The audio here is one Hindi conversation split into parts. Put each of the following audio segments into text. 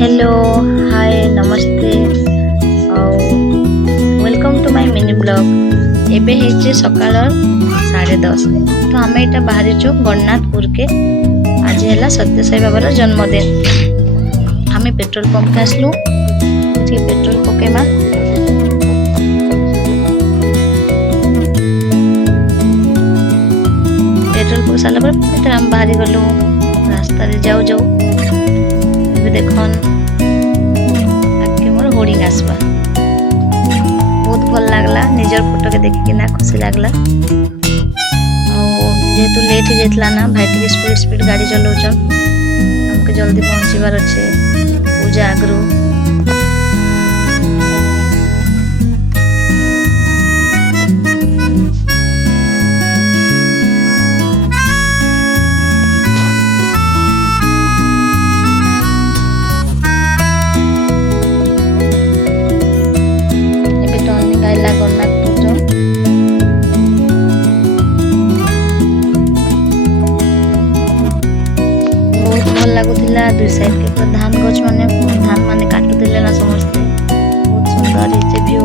हेलो हाय नमस्ते welcome to my mini blog. एबे है सकाल 10:30 तो आम यहाँ बाहरी गणनाथपुर के आज है सत्य साई बाबार जन्मदिन। आम पेट्रोल पंप के आसलु पेट्रोल पकेमा पेट्रोल पक सारा पर आम बाहरी गलु रास्तार जाऊ जाऊ देखन आगे मोर होर्डिंग आसवा बहुत भल लगला निजर फोटो के देखिए ना खुशी लगला। जेहेतु लेट हो जाता ना भाई टे स्पीड गाड़ी चलाउछन हमके जल्दी पहुँचबार अच्छे पूजा आगरू भल लगुला दुई साइड के पूरा धान गछ माने धान माने काटुले ना समस्ते बहुत सुंदर है व्यू।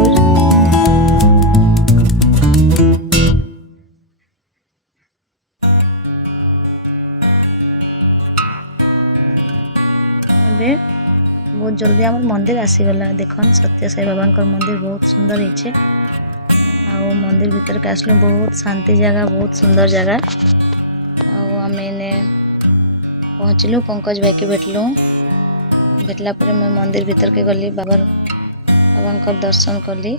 बहुत जल्दी आम मंदिर आसीगला देखन सत्य साई बाबा मंदिर बहुत सुंदर है। आ मंदिर भीतर के आसलु बहुत शांति जगह बहुत सुंदर जगह आम पहुँचलु पंकज भाई के भेटला पर मैं मंदिर भीतर के गली बाबा दर्शन कली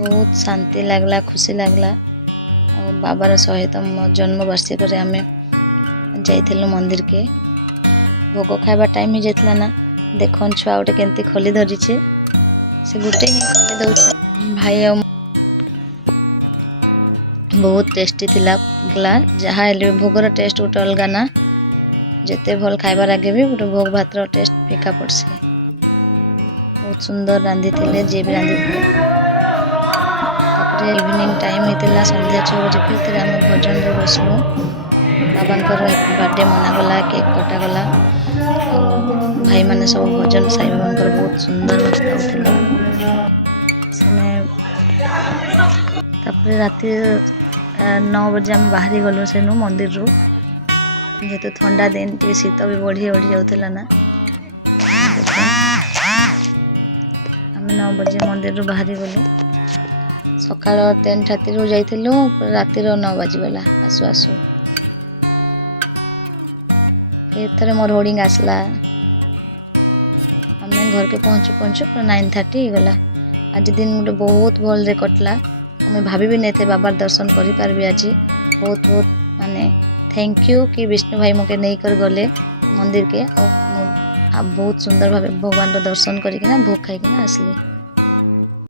बहुत शांति लगला खुशी लगला। और बाबार सहित जन्म वार्षिक आम जाइलु मंदिर के भोग खाइबा टाइम ही जाइला ना देखन छुआ गोटे केमती खोली धरी से गोटे ही खोली दौचे भाई बहुत टेस्टी थिला जहाँ भोगर टेस्ट गोटे अलग ना जिते भल खाइबार आगे भी गोटे भोग भात टेस्ट फीका पड़सी बहुत सुंदर रांधि थे जी भी रांधि थे। इवनिंग टाइम होता संध्या 6 बजे फिर आम भजन रे बसलु बाबा बर्थडे मनागला केक कटागला भाई मैंने सब भजन साई बाबा बहुत सुंदर गाउला राति 9 बजे आम बाहरी गलु से मंदिर रू जेहेतु ठंडा दिन टी शीत भी बढ़ी जाऊला ना आम 9 बजे मंदिर रू बाहरी गलु सका 10:30 रू जाइलु राति 9 बजगला आसु आसु फिर थे मोर होर्डिंग आसला आम घर के पहुँचु पहुँचु 9:30 गला। आज दिन गोटे बहुत भल रे कटला हमें भाभी भी नहीं थे बाबार दर्शन करि पारबी आज बहुत बहुत माने थैंक यू कि विष्णु भाई मोके नहीं कर गले मंदिर के और बहुत सुंदर भाव भगवान दर्शन करके भोग खाई आसली।